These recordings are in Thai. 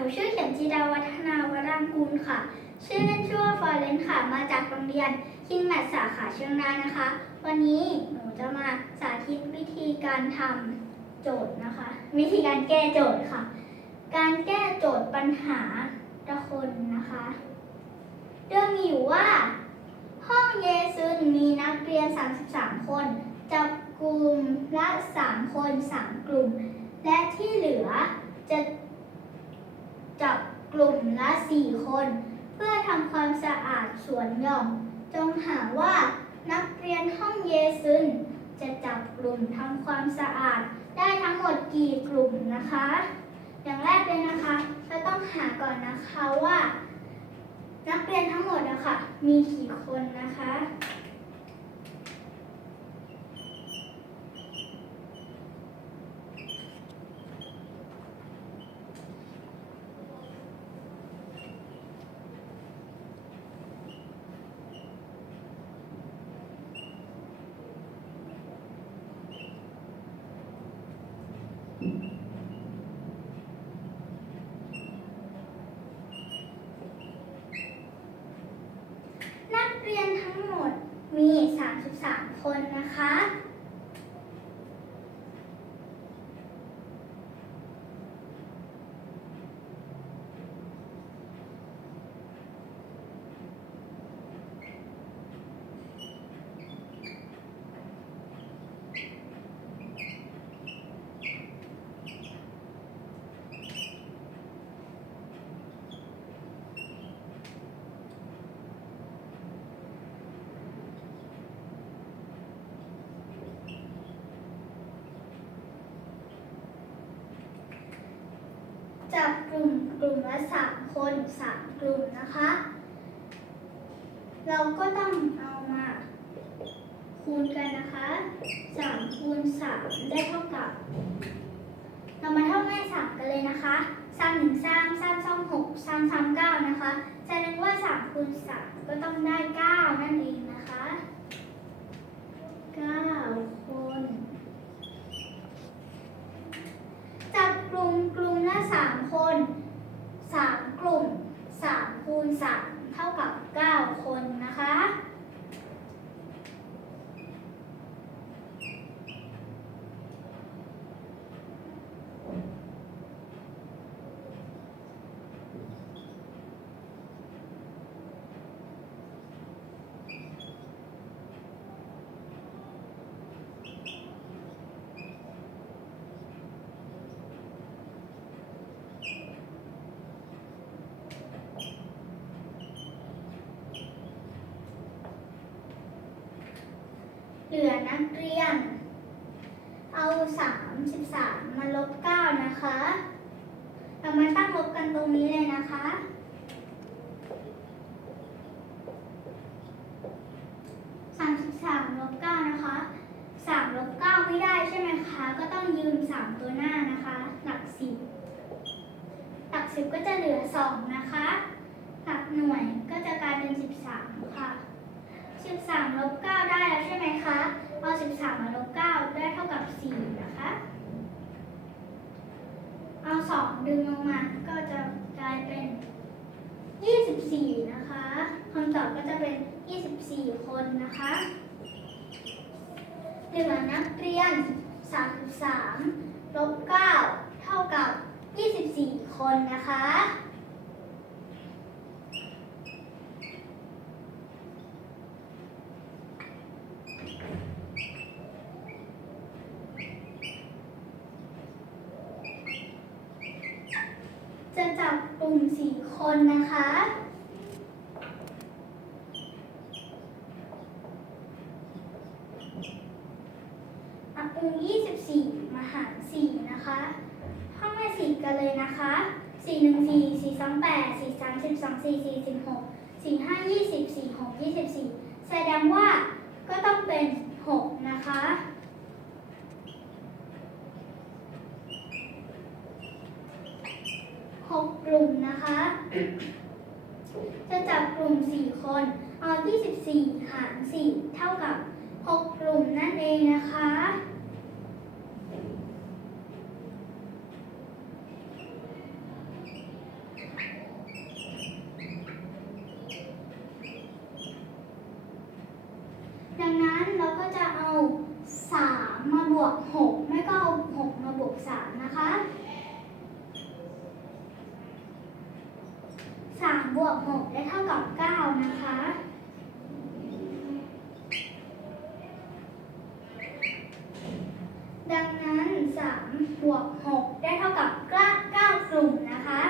นูชื่อเข็มจีดาวัฒนาวรังกูลค่ะ ชื่อเล่นชื่อว่าฟอเรนค่ะ มาจากโรงเรียนคินแมทสาขาเชียงรายนะคะ วันนี้หนูจะมาสาธิตวิธีการทำโจทย์นะคะ วิธีการแก้โจทย์ค่ะ การแก้โจทย์ปัญหาละคนนะคะ เรื่องมีอยู่ว่า ห้องเยซึนมีนักเรียน 33 คน จับกลุ่มละ 3 คน 3 กลุ่ม และที่เหลือจะ ลุ่มละ4คน เพื่อทำความสะอาดสวนหย่อม จงหาว่านักเรียนห้องเยซึนจะจับกลุ่มทำความสะอาดได้ทั้งหมดกี่กลุ่มนะคะ อย่างแรกเลยนะคะเราต้องหาก่อนนะคะว่า นักเรียนทั้งหมดนะคะมีกี่คนนะคะ นักเรียนทั้งหมดมี 33 ค นนะคะ จับกลุ่มกลุ่มละสามคนสามกลุ่มนะคะ เราก็ต้องเอามาคูณกันนะคะสามคูณสามได้เท่ากับ เรามาเท่าง่ายสามกันเลยนะคะสามหนึ่งสามสามสองหกสามสามเก้านะคะแสดงว่าสามคูณสามก็ต้องได้เก้านั่นเองนะคะเก้าคน จับ กลุ่มกลุ่มละสามคนสามกลุ่มสามคูณสามเท่ากับเก้าคนนะคะ เหลือนักเรียน เอาสามสิบสามมาลบเก้านะคะ เรามาตั้งลบกันตรงนี้เลยนะคะสามสิบสามลบเก้านะคะสามลบเก้าไม่ได้ใช่ไหมคะ ก็ต้องยืมสามตัวหน้านะคะ หลักสิบหลักสิบก็จะเหลือสองนะคะ หลักหน่วยก็จะกลายเป็นสิบสามค่ะ 13ลบ9ได้แล้วใช่ไหม คะเอา13มาลบ9ได้เท่ากับ4นะคะ เอา 2 ดึงลงมาก็จะกลายเป็น 24 นะคะคำตอบก็จะเป็น 24 คนนะคะเหลือนักเรียน 33ลบ9เท่ากับ 24 คนนะคะ จะจับกลุ่มสี่คนนะคะ อักูยี่สิบสี่มาหารสี่นะคะ ห้องมาสี่กันเลยนะคะสี่หนึ่งสี่สี่สองแปดสี่สามสิบสองสี่สี่สิบหกสี่ห้ายี่สิบสี่หกยี่สิบสี่แสดงว่าก็ต้อง ลุ่มนะคะ จะจับกลุ่ม 4 คน เอา 24 หาร 4 เท่ากับ 6 กลุ่มนั่นเองนะคะ ดังนั้นเราก็จะเอา 3 มาบวก 6 ไม่ก็เอา 6 มาบวก 3 นะคะ 3 บวก 6 ได้เท่ากับ 9 นะคะ ดังนั้น 3 บวก 6 ได้เท่ากับ 9 9กลุ่มนะคะ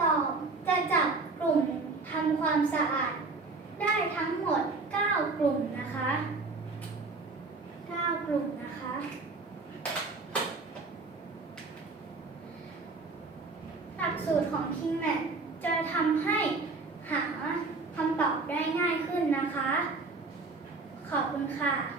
ต่อจะจับกลุ่มทำความสะอาด ได้ทั้งหมด 9 กลุ่มนะคะ 9 กลุ่มนะคะ หลักสูตรของ KingMat จะทำให้หาคำตอบได้ง่ายขึ้นนะคะ ขอบคุณค่ะ